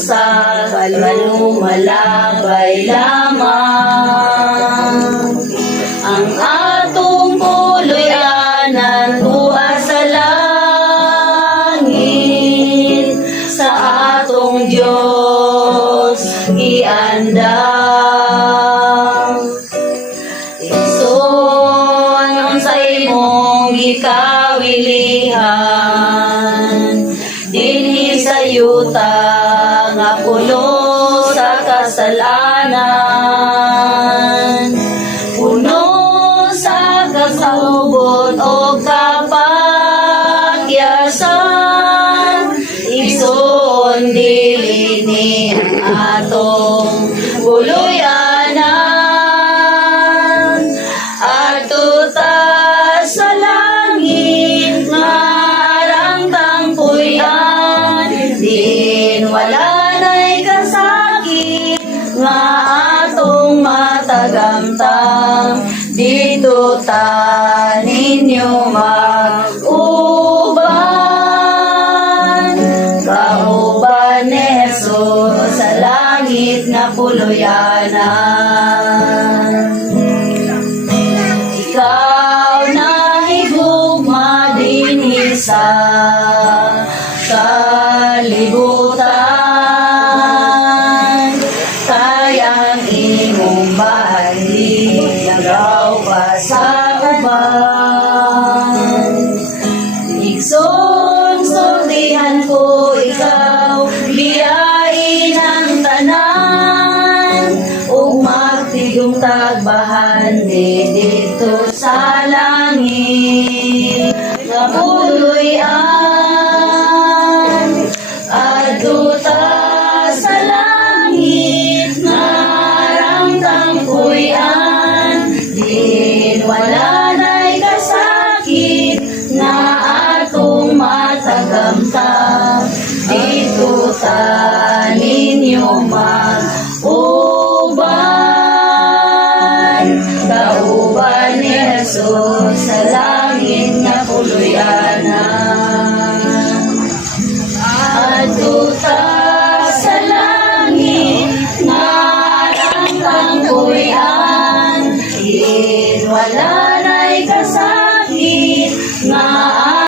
sa kalumalabay lamang. Ang atong puluyanan tuwa sa langit, sa atong Diyos iandam. Igsoon unsa imong gikawilihan, dinhi sa yuta nga puno sa kasalanan, puno sa kasubot o kapakyasan. Igsoon dili ni atong puluyanan, adto ta sa langit nga arang tangpuyan. Din wala na'y kasakit nga atong matagamtang, dito ta ninyo mag-uban. Kauban ni Jesus sa langit nga puluyanan. Ikaw na higugma dinhi sa kalibutan, kayang imong bahagi nagaw pa sa uban. Igsoon sultihan ko ikaw, biyain ang tanan, ug magtigong tagbahan dito sa langit nga